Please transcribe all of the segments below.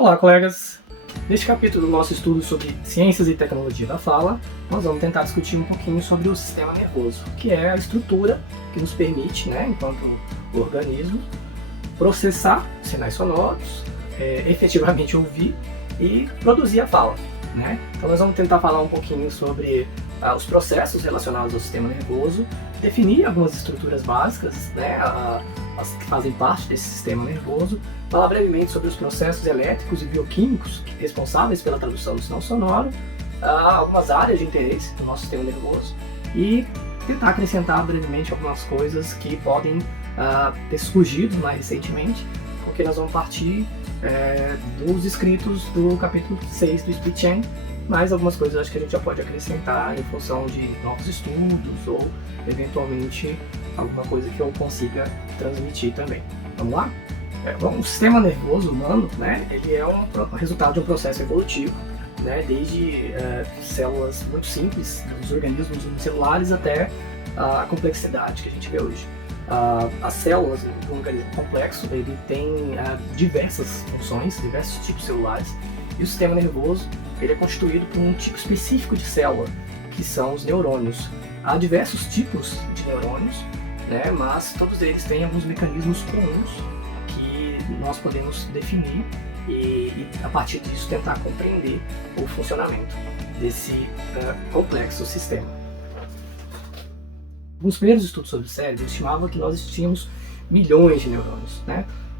Olá, colegas! Neste capítulo do nosso estudo sobre ciências e tecnologia da fala, nós vamos tentar discutir um pouquinho sobre o sistema nervoso, que é a estrutura que nos permite, enquanto organismo, processar sinais sonoros, efetivamente ouvir e produzir a fala. Então nós vamos tentar falar um pouquinho sobre os processos relacionados ao sistema nervoso, definir algumas estruturas básicas, as que fazem parte desse sistema nervoso, falar brevemente sobre os processos elétricos e bioquímicos responsáveis pela tradução do sinal sonoro, algumas áreas de interesse do nosso sistema nervoso e tentar acrescentar brevemente algumas coisas que podem ter surgido mais recentemente, porque nós vamos partir dos escritos do capítulo 6 do Split Chain, mas algumas coisas acho que a gente já pode acrescentar em função de novos estudos ou eventualmente alguma coisa que eu consiga transmitir também. Vamos lá? O sistema nervoso humano, ele é um resultado de um processo evolutivo, desde células muito simples, dos organismos unicelulares, até a complexidade que a gente vê hoje. As células do organismo complexo, ele tem diversas funções, diversos tipos celulares, e o sistema nervoso ele é constituído por um tipo específico de célula, que são os neurônios. Há diversos tipos de neurônios, mas todos eles têm alguns mecanismos comuns que nós podemos definir e a partir disso tentar compreender o funcionamento desse complexo sistema. Nos primeiros estudos sobre o cérebro, estimavam que nós tínhamos milhões de neurônios.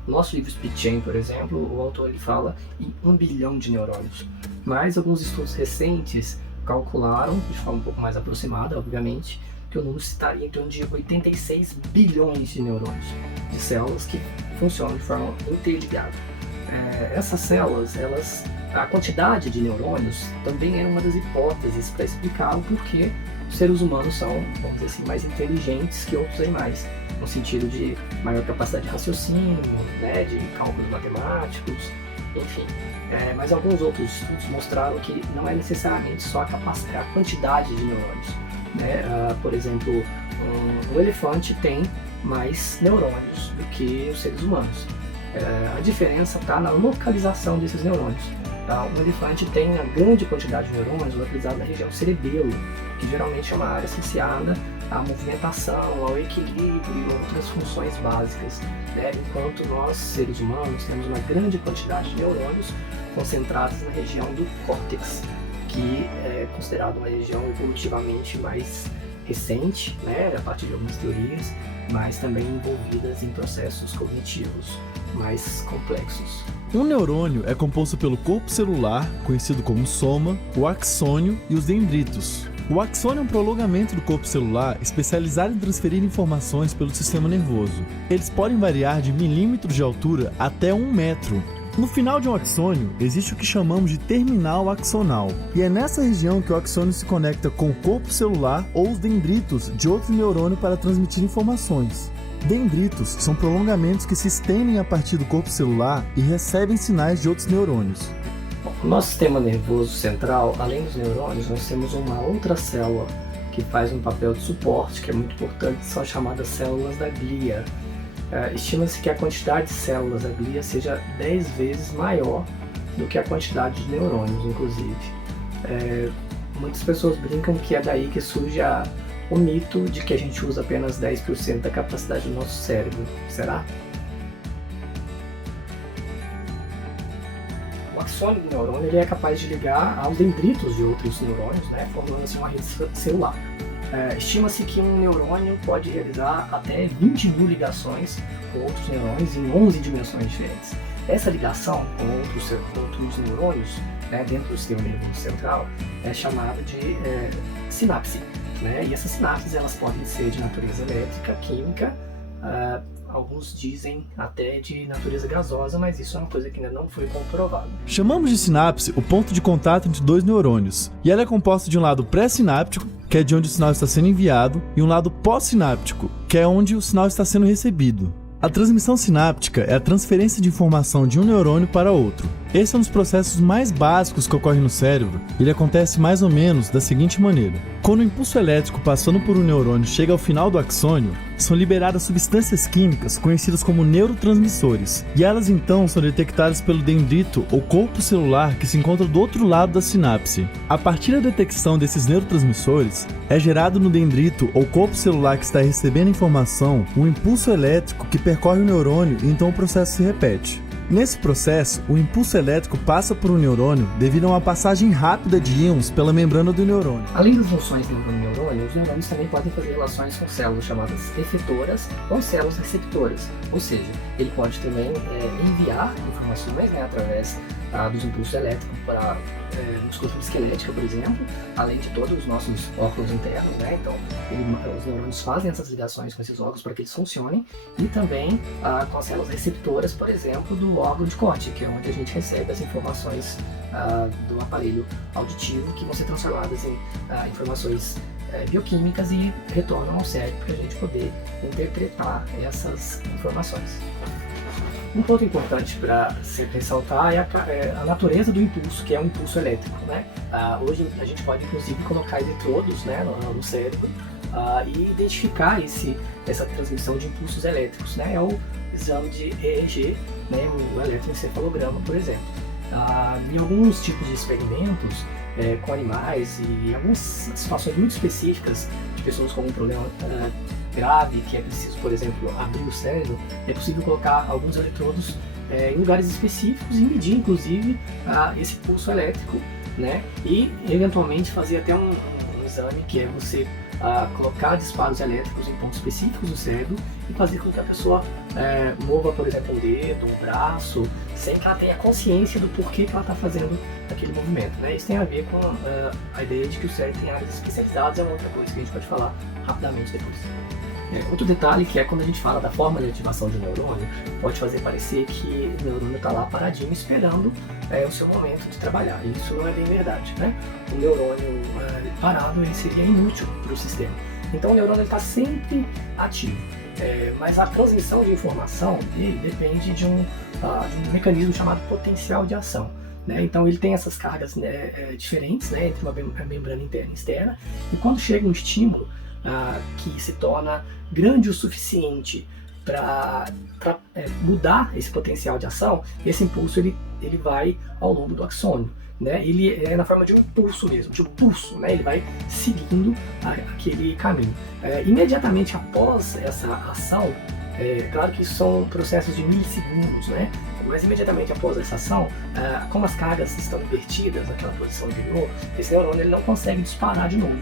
No nosso livro Split Chain, por exemplo, o autor ele fala em 1 bilhão de neurônios. Mas alguns estudos recentes calcularam, de forma um pouco mais aproximada, obviamente, que o número estaria em torno de 86 bilhões de neurônios, de células que funcionam de forma interligada. Essas células, a quantidade de neurônios também é uma das hipóteses para explicar o porquê os seres humanos são, vamos dizer assim, mais inteligentes que outros animais, no sentido de maior capacidade de raciocínio, de cálculos matemáticos, enfim. Mas alguns outros estudos mostraram que não é necessariamente só a quantidade de neurônios. Por exemplo, um elefante tem mais neurônios do que os seres humanos. A diferença está na localização desses neurônios. Um elefante tem uma grande quantidade de neurônios localizados na região cerebelo, que geralmente é uma área associada à movimentação, ao equilíbrio e outras funções básicas, enquanto nós, seres humanos, temos uma grande quantidade de neurônios concentrados na região do córtex, que é considerado uma região evolutivamente mais recente, a partir de algumas teorias, mas também envolvidas em processos cognitivos mais complexos. Um neurônio é composto pelo corpo celular, conhecido como soma, o axônio e os dendritos. O axônio é um prolongamento do corpo celular especializado em transferir informações pelo sistema nervoso. Eles podem variar de milímetros de altura até 1 metro. No final de um axônio, existe o que chamamos de terminal axonal, e é nessa região que o axônio se conecta com o corpo celular ou os dendritos de outro neurônio para transmitir informações. Dendritos são prolongamentos que se estendem a partir do corpo celular e recebem sinais de outros neurônios. No nosso sistema nervoso central, além dos neurônios, nós temos uma outra célula que faz um papel de suporte, que é muito importante, são chamadas células da glia. Estima-se que a quantidade de células da glia seja 10 vezes maior do que a quantidade de neurônios, inclusive. Muitas pessoas brincam que é daí que surge o mito de que a gente usa apenas 10% da capacidade do nosso cérebro. Será? O axônio do neurônio ele é capaz de ligar aos dendritos de outros neurônios, formando assim uma rede celular. Estima-se que um neurônio pode realizar até 20 mil ligações com outros neurônios em 11 dimensões diferentes. Essa ligação com outros neurônios dentro do sistema nervoso central é chamada de sinapse. E essas sinapses elas podem ser de natureza elétrica, química, alguns dizem até de natureza gasosa, mas isso é uma coisa que ainda não foi comprovada. Chamamos de sinapse o ponto de contato entre dois neurônios, e ela é composta de um lado pré-sináptico, que é de onde o sinal está sendo enviado, e um lado pós-sináptico, que é onde o sinal está sendo recebido. A transmissão sináptica é a transferência de informação de um neurônio para outro. Esse é um dos processos mais básicos que ocorre no cérebro. Ele acontece mais ou menos da seguinte maneira. Quando o impulso elétrico passando por um neurônio chega ao final do axônio, são liberadas substâncias químicas conhecidas como neurotransmissores, e elas então são detectadas pelo dendrito ou corpo celular que se encontra do outro lado da sinapse. A partir da detecção desses neurotransmissores, é gerado no dendrito ou corpo celular que está recebendo a informação um impulso elétrico que percorre o neurônio e então o processo se repete. Nesse processo, o impulso elétrico passa por um neurônio devido a uma passagem rápida de íons pela membrana do neurônio. Além das funções do neurônio, os neurônios também podem fazer relações com células chamadas efetoras ou células receptoras. Ou seja, ele pode também enviar informações, né, através dos impulsos elétricos para musculatura esquelética, por exemplo, além de todos os nossos órgãos internos, né? Então, os neurônios fazem essas ligações com esses órgãos para que eles funcionem, e também com as células receptoras, por exemplo, do órgão de corte, que é onde a gente recebe as informações do aparelho auditivo, que vão ser transformadas em informações bioquímicas e retornam ao cérebro para a gente poder interpretar essas informações. Um ponto importante para sempre ressaltar é a natureza do impulso, que é um impulso elétrico, né? Hoje a gente pode inclusive colocar eletrodos, né, no cérebro e identificar essa transmissão de impulsos elétricos, né? É o exame de EEG, né, o eletroencefalograma, por exemplo. Em alguns tipos de experimentos com animais e em algumas situações muito específicas de pessoas com algum problema grave, que é preciso, por exemplo, abrir o cérebro, é possível colocar alguns eletrodos em lugares específicos e medir, inclusive, esse pulso elétrico, né? E, eventualmente, fazer até um exame que é você colocar disparos elétricos em pontos específicos do cérebro e fazer com que a pessoa mova, por exemplo, um dedo, um braço, sem que ela tenha consciência do porquê que ela está fazendo aquele movimento, né? Isso tem a ver com a ideia de que o cérebro tem áreas especializadas, é uma outra coisa que a gente pode falar rapidamente depois. Outro detalhe que é quando a gente fala da forma de ativação de neurônio, pode fazer parecer que o neurônio está lá paradinho esperando o seu momento de trabalhar. E isso não é bem verdade, né? O neurônio parado ele seria inútil para o sistema. Então o neurônio está sempre ativo. Mas a transmissão de informação dele depende de um mecanismo chamado potencial de ação. Né? Então ele tem essas cargas diferentes, né, entre uma membrana interna e externa, e quando chega um estímulo que se torna grande o suficiente para mudar esse potencial de ação, esse impulso ele vai ao lobo do axônio. Né? Ele é na forma de um impulso mesmo, de um pulso, né? Ele vai seguindo aquele caminho. Imediatamente após essa ação, claro que isso são processos de milissegundos, né? Mas imediatamente após essa ação, como as cargas estão invertidas naquela posição anterior, esse neurônio ele não consegue disparar de novo.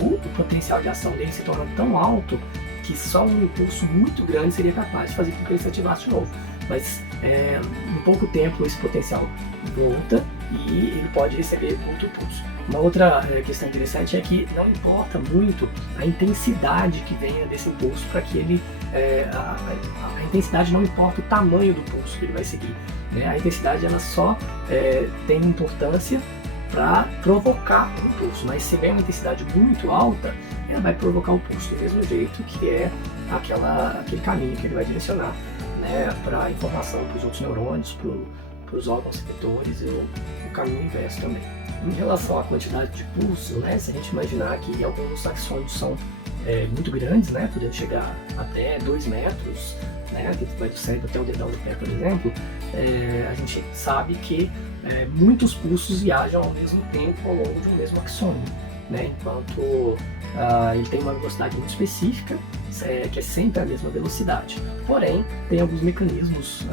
Ou o potencial de ação dele se torna tão alto que só um impulso muito grande seria capaz de fazer com que ele se ativasse de novo. Mas em pouco tempo esse potencial volta e ele pode receber outro pulso. Uma outra questão interessante é que não importa muito a intensidade que venha desse impulso para que ele... a intensidade não importa o tamanho do pulso que ele vai seguir. Né? A intensidade ela só tem importância para provocar um pulso, mas se vem uma intensidade muito alta, ela vai provocar um pulso do mesmo jeito que é aquele caminho que ele vai direcionar, né, para a informação para os outros neurônios, para os órgãos receptores e o caminho inverso também. Em relação à quantidade de pulso, né, se a gente imaginar que alguns axônios são muito grandes, né, podendo chegar até 2 metros, né, que vai do cérebro até o dedão do pé, por exemplo, a gente sabe que muitos pulsos viajam ao mesmo tempo ao longo de um mesmo axônio, né, enquanto ele tem uma velocidade muito específica, que é sempre a mesma velocidade. Porém, tem alguns mecanismos,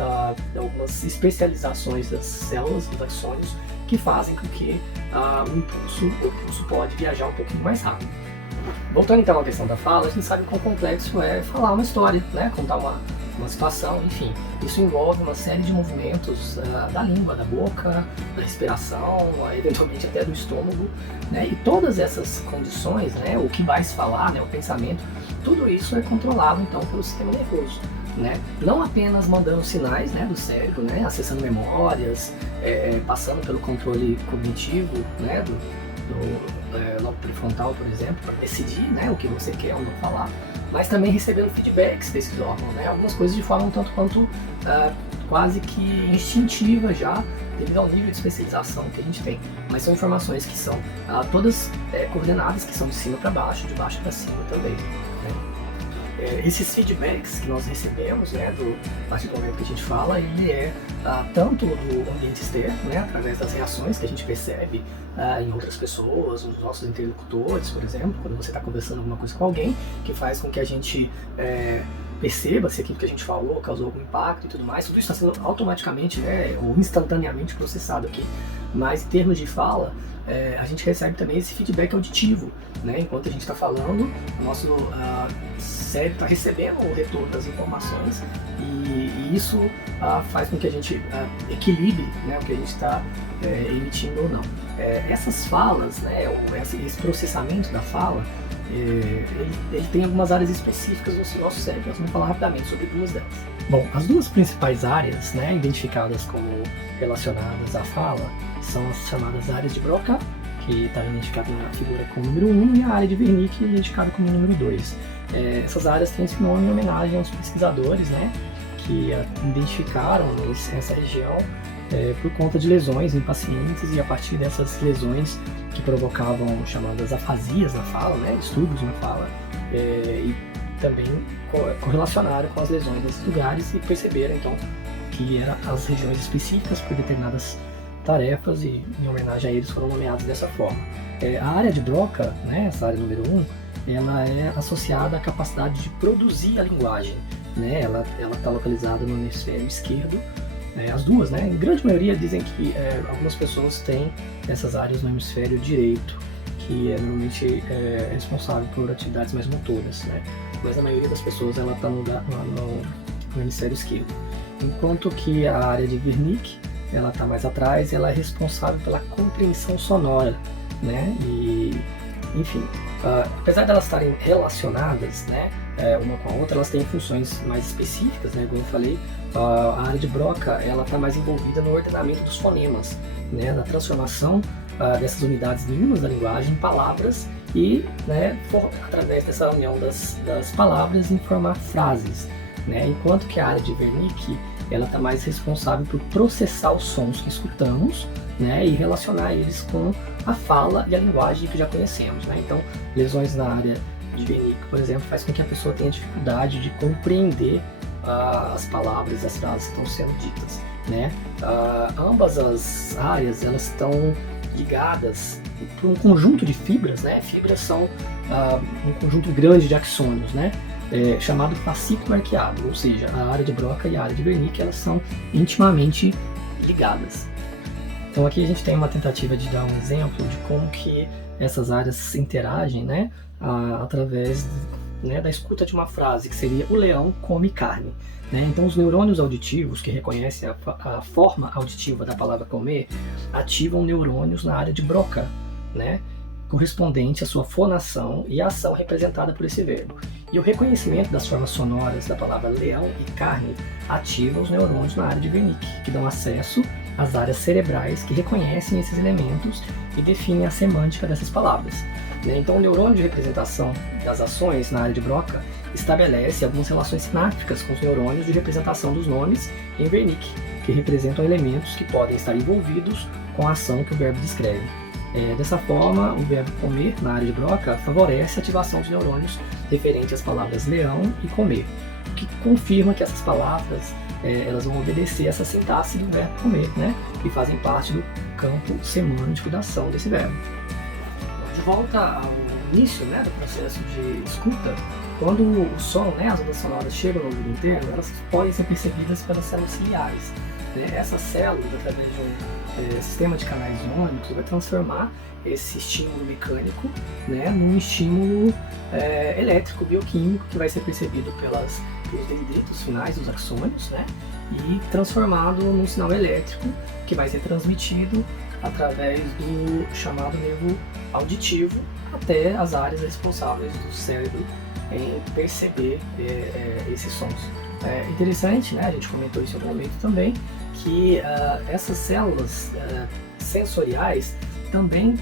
algumas especializações das células, dos axônios, que fazem com que o pulso pode viajar um pouquinho mais rápido. Voltando então à questão da fala, a gente sabe quão complexo é falar uma história, né? Contar uma situação, enfim. Isso envolve uma série de movimentos da língua, da boca, da respiração, eventualmente até do estômago, né? E todas essas condições, né? O que vai se falar, né? O pensamento, tudo isso é controlado então pelo sistema nervoso, né? Não apenas mandando sinais, né, do cérebro, né? Acessando memórias, passando pelo controle cognitivo, né? Do lobo prefrontal, por exemplo, para decidir, né, o que você quer ou não falar, mas também recebendo feedbacks desses órgãos, né, algumas coisas de forma um tanto quanto quase que instintiva já, devido ao nível de especialização que a gente tem, mas são informações que são todas coordenadas, que são de cima para baixo, de baixo para cima também, né? Esses feedbacks que nós recebemos, né, a partir do momento que a gente fala, ele tanto do ambiente externo, né, através das reações que a gente percebe em outras pessoas, nos nossos interlocutores, por exemplo, quando você está conversando alguma coisa com alguém, que faz com que a gente perceba se aquilo que a gente falou causou algum impacto e tudo mais, tudo isso está sendo automaticamente, né, ou instantaneamente processado aqui. Mas em termos de fala, a gente recebe também esse feedback auditivo, né? Enquanto a gente está falando, o nosso cérebro está recebendo o retorno das informações e isso faz com que a gente equilibre, né, o que a gente está emitindo ou não. Essas falas, né, esse processamento da fala, ele tem algumas áreas específicas no nosso cérebro. Nós vamos falar rapidamente sobre duas delas. Bom, as duas principais áreas, né, identificadas como relacionadas à fala são as chamadas áreas de Broca, que está identificada na figura como número 1, e a área de Wernicke, identificada como número 2. Essas áreas têm esse nome em homenagem aos pesquisadores, né, que identificaram essa região por conta de lesões em pacientes, e a partir dessas lesões que provocavam chamadas afasias na fala, né, distúrbios na fala, e também correlacionaram com as lesões desses lugares e perceberam então que eram as regiões específicas por determinadas tarefas, e em homenagem a eles foram nomeados dessa forma. A área de Broca, né, essa área número 1, ela é associada à capacidade de produzir a linguagem, né? Ela está localizada no hemisfério esquerdo. As duas, né? Em grande maioria dizem que algumas pessoas têm essas áreas no hemisfério direito, que normalmente é responsável por atividades mais motoras, né? Mas a maioria das pessoas ela está no hemisfério esquerdo. Enquanto que a área de Wernicke, ela está mais atrás, ela é responsável pela compreensão sonora, né? E, enfim, apesar de elas estarem relacionadas, né, uma com a outra, elas têm funções mais específicas, né? Como eu falei, a área de Broca, ela está mais envolvida no ordenamento dos fonemas, né? Na transformação dessas unidades mínimas da linguagem em palavras e, né, através dessa união das palavras em formar frases, né? Enquanto que a área de Wernicke, ela está mais responsável por processar os sons que escutamos, né, e relacionar eles com a fala e a linguagem que já conhecemos, né? Então, lesões na área de Wernicke, por exemplo, faz com que a pessoa tenha dificuldade de compreender as palavras e as frases que estão sendo ditas, né? Ambas as áreas, elas estão ligadas por um conjunto de fibras, né? Fibras são um conjunto grande de axônios, né? Chamado fascículo arqueado, ou seja, a área de Broca e a área de Wernicke, elas são intimamente ligadas. Então aqui a gente tem uma tentativa de dar um exemplo de como que essas áreas interagem, né, através, né, da escuta de uma frase, que seria o leão come carne, né? Então os neurônios auditivos, que reconhecem a forma auditiva da palavra comer, ativam neurônios na área de Broca, né, correspondente à sua fonação e à ação representada por esse verbo. E o reconhecimento das formas sonoras da palavra leão e carne ativa os neurônios na área de Wernicke, que dão acesso às áreas cerebrais que reconhecem esses elementos e definem a semântica dessas palavras. Então, o neurônio de representação das ações na área de Broca estabelece algumas relações sinápticas com os neurônios de representação dos nomes em Wernicke, que representam elementos que podem estar envolvidos com a ação que o verbo descreve. Dessa forma, o verbo comer, na área de Broca, favorece a ativação dos neurônios referente às palavras leão e comer, o que confirma que essas palavras elas vão obedecer essa sintaxe do verbo comer, né? E fazem parte do campo semântico da ação desse verbo. De volta ao início, né, do processo de escuta, quando o som, né, as ondas sonoras chegam no ouvido interno, elas podem ser percebidas pelas células ciliares. Essas células, através de um sistema de canais iônicos, vai transformar esse estímulo mecânico, né, num estímulo elétrico, bioquímico, que vai ser percebido pelos dendritos finais dos axônios, né, e transformado num sinal elétrico que vai ser transmitido através do chamado nervo auditivo até as áreas responsáveis do cérebro em perceber esses sons. É interessante, né, a gente comentou isso em algum momento também, que essas células sensoriais também,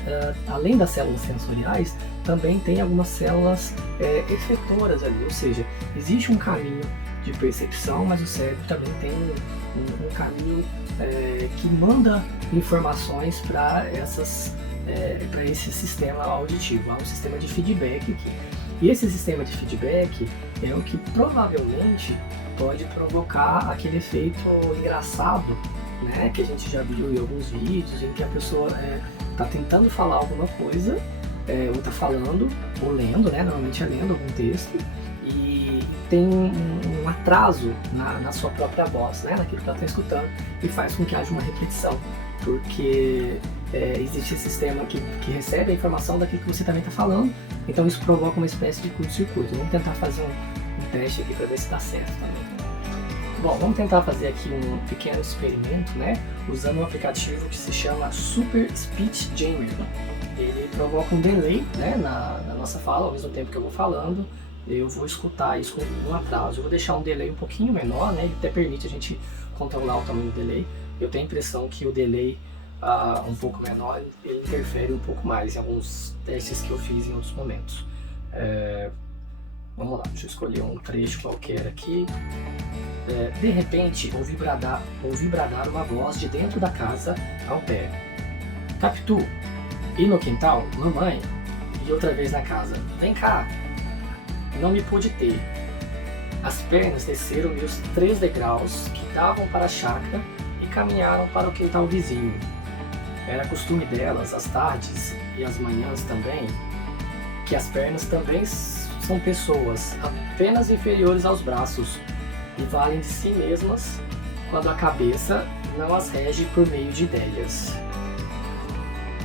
além das células sensoriais, também tem algumas células efetoras ali, ou seja, existe um caminho de percepção, mas o cérebro também tem um caminho que manda informações para esse sistema auditivo, há um sistema de feedback aqui. E esse sistema de feedback é o que provavelmente pode provocar aquele efeito engraçado, né, que a gente já viu em alguns vídeos, em que a pessoa está tentando falar alguma coisa, ou está falando, ou lendo, né, normalmente é lendo algum texto, e tem um atraso na sua própria voz, né, naquilo que ela está escutando, e faz com que haja uma repetição, porque existe esse sistema que recebe a informação daquilo que você também está falando, então isso provoca uma espécie de curto-circuito. Vamos tentar fazer um teste aqui para ver se está certo também. Bom, vamos tentar fazer aqui um pequeno experimento, né, usando um aplicativo que se chama Super Speech Jammer. Ele provoca um delay, né, na nossa fala, ao mesmo tempo que eu vou falando, eu vou escutar isso com um atraso. Eu vou deixar um delay um pouquinho menor, né, ele até permite a gente controlar o tamanho do delay. Eu tenho a impressão que o delay um pouco menor, ele interfere um pouco mais em alguns testes que eu fiz em outros momentos. Vamos lá, deixa eu escolher um trecho qualquer aqui. De repente, ouvi bradar uma voz de dentro da casa ao pé. Capitu, e no quintal, mamãe, e outra vez na casa. Vem cá! Não me pude ter. As pernas desceram-me os 3 degraus que davam para a chácara e caminharam para o quintal vizinho. Era costume delas, às tardes e às manhãs também, que as pernas também são pessoas apenas inferiores aos braços e valem de si mesmas quando a cabeça não as rege por meio de ideias.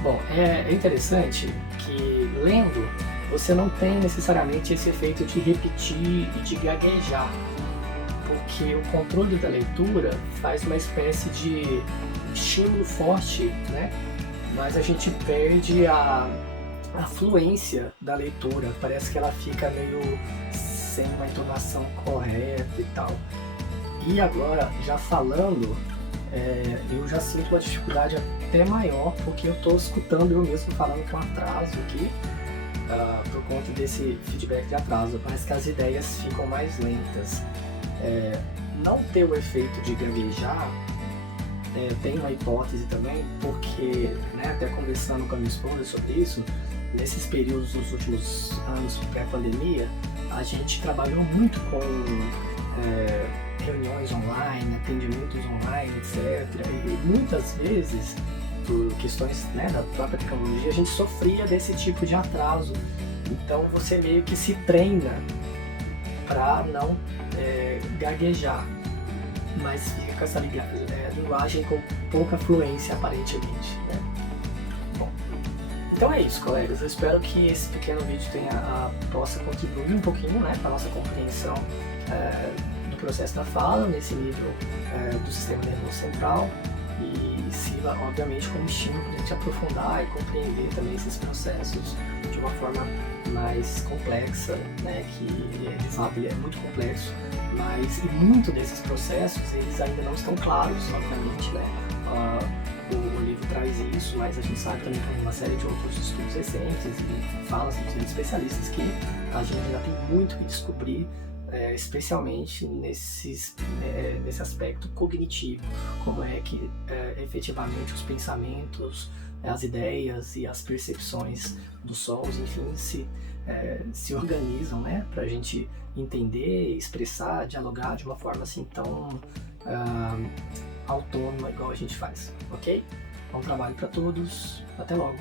Bom, é interessante que lendo você não tem necessariamente esse efeito de repetir e de gaguejar, porque o controle da leitura faz uma espécie de estímulo forte, né? Mas a gente perde a fluência da leitura, parece que ela fica meio sem uma entonação correta e tal. E agora, já falando, eu já sinto uma dificuldade até maior, porque eu estou escutando eu mesmo falando com atraso aqui, por conta desse feedback de atraso. Parece que as ideias ficam mais lentas. Não ter o efeito de gaguejar, tem uma hipótese também, porque, né, até conversando com a minha esposa sobre isso, nesses períodos dos últimos anos pré-pandemia, a gente trabalhou muito com reuniões online, atendimentos online, etc. E muitas vezes, por questões, né, da própria tecnologia, a gente sofria desse tipo de atraso. Então você meio que se treina para não gaguejar, mas fica com essa linguagem com pouca fluência aparentemente, né? Bom, então é isso, colegas. Eu espero que esse pequeno vídeo possa contribuir um pouquinho, né, para a nossa compreensão do processo da fala nesse nível do sistema nervoso central, e sirva, obviamente, como estímulo para a gente aprofundar e compreender também esses processos de uma forma mais complexa, né, que de fato ele é muito complexo, mas e muito desses processos eles ainda não estão claros, obviamente, né. O livro traz isso, mas a gente sabe também por uma série de outros estudos recentes e falas de especialistas que a gente ainda tem muito que descobrir, especialmente nesse aspecto cognitivo, como é que efetivamente os pensamentos, as ideias e as percepções dos sons, enfim, se organizam, né, para a gente entender, expressar, dialogar de uma forma assim tão autônoma igual a gente faz, ok? Bom trabalho para todos, até logo!